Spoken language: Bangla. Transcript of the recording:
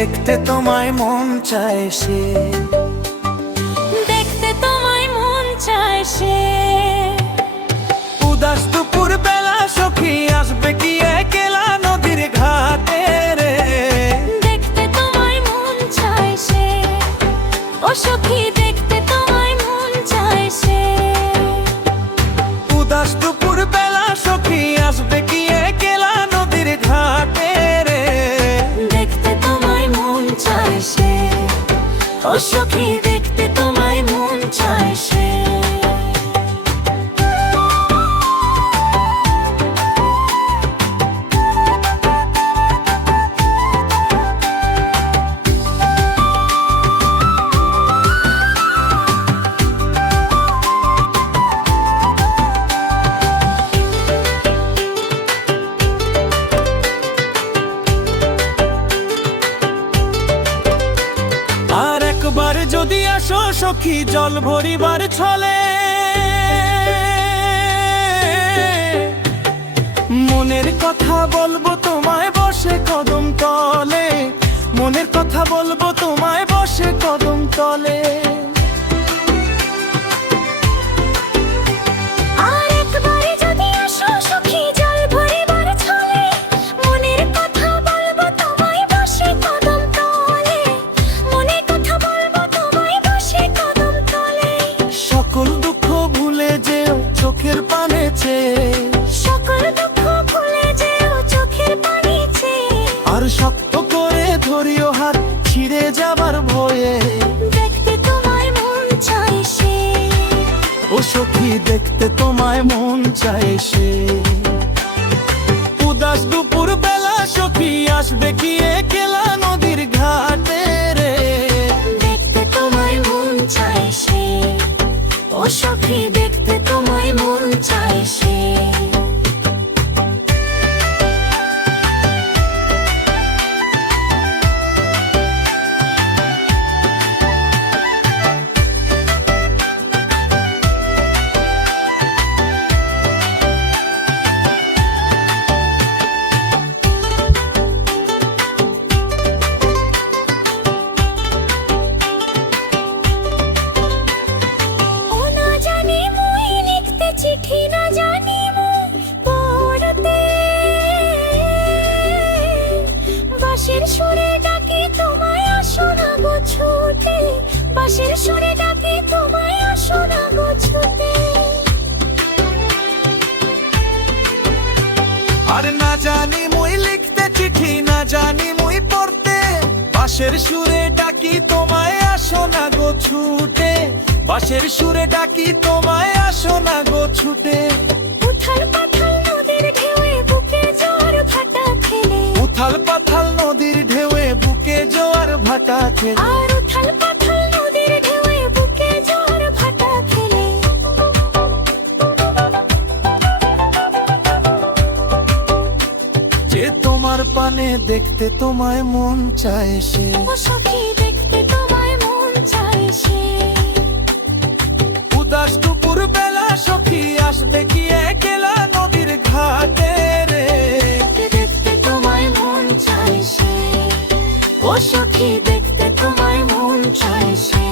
দেখতে তোমায় মন চায় সে, দেখতে তোমায় মন চায় সে। উদাস দুপুর বেলা সখী আসবে কি একলা নদীর ঘাটে রে, দেখতে তোমায় মন চায় সে। ও সখী দেখতে তোমায় মন চায় সে। উদাস দুপুর বেলা সখী আসবে কি একলা নদীর ঘাটে রে, দেখতে তোমায় মন চায় সে। ও সখী দেখতে তোমায় মন চায় সে। আর একবার যদি আসো সখী জল ভরিবার ছলে, মনের কথা বলবো তোমায় বসে কদম তলে, মনের কথা বলবো তোমায় বসে কদম তলে। আর একবার যদি আসো সখী জল ভরিবার ছলে, মনের কথা বলবো তোমায় বসে কদম তলে, মনের কথা বলবো তোমায় বসে কদম তলে। সকল দুঃখ ভুলে যেও চোখের পানে চেয়ে, সকল দুঃখ ভুলে যেও চোখের পানি চেয়ে। আর শক্ত করে ধরিও হাত ছিঁড়ে যাবার ভয়ে, দেখতে তোমায় মন চায় সে। ও সখী দেখতে তোমায় মন চায় সে। উদাস দুপুর বেলা সখী আসবে কি একলা নদীর ঘাটে রে, দেখতে তোমায় মন চায় সে। ও সখী দেখতে তোমায় মন চায় সে। ও না জানি মুই লিখতে চিঠি, না জানি মুই পড়তে, বাঁশির সুরে ডাকি তোমায় আসো না গো ছুটে, বাঁশির সুরে ডাকি তোমায় আসো না গো ছুটে। আর না জানি মুই লিখতে চিঠি, না জানি মুই পড়তে, বাঁশের সুরে ডাকি তোমায় আসো না গো ছুটে, বাঁশের সুরে ডাকি তোমায় আসো না গো ছুটে। উথাল পাথাল নদীর ঢেউয়ে বুকে জোয়ার ভাটা খেলে, উথাল পাথাল নদীর ঢেউয়ে বুকে জোয়ার ভাটা খেলে, আর উথাল পাথাল নদীর ঢেউয়ে বুকে জোয়ার ভাটা খেলে। যে তোমার পানে দেখতে তোমায় মন চায় সে, ও সখী দেখতে তোমায় মন চায় সে। উদাস দুপুর বেলা সখী আসবে কি একলা নদীর ঘাটে রে, দেখতে তোমায় মন চায় সে। ও সখী দেখতে তোমায় মন চায় সে।